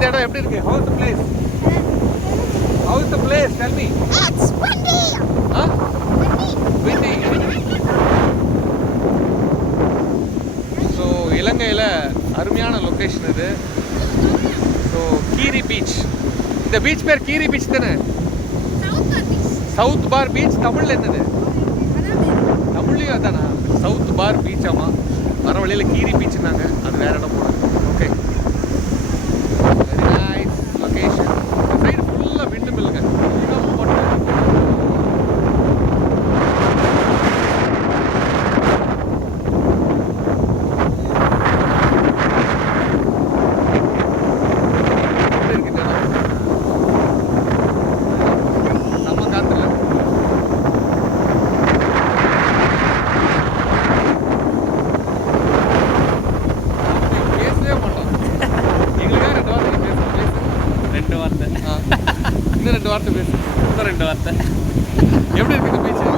இந்த இடம் எப்படி இருக்கு? How is the place? How is the place? Tell me. It's windy. Huh? Windy. So இலங்கையில் அருமையான லொக்கேஷன் இது. ஸோ கீரி பீச். இந்த பீச் பேர் கீரி பீச் தானே? சவுத் பார் பீச். தமிழில் என்னது? தமிழ்லையும் அதானா? சவுத் பார் பீச். ஆமாம், வர வழியில் கீரி பீச்சுனாங்க. அது வேற இடம் போனாங்க. Okay, very nice location. Side ஃபுல்லாக விண்டு மில்லுங்க. இன்னும் 2 வார்த்தை பேசு. இன்னும் 2 வார்த்தை. எப்படி இருக்குது பீச்?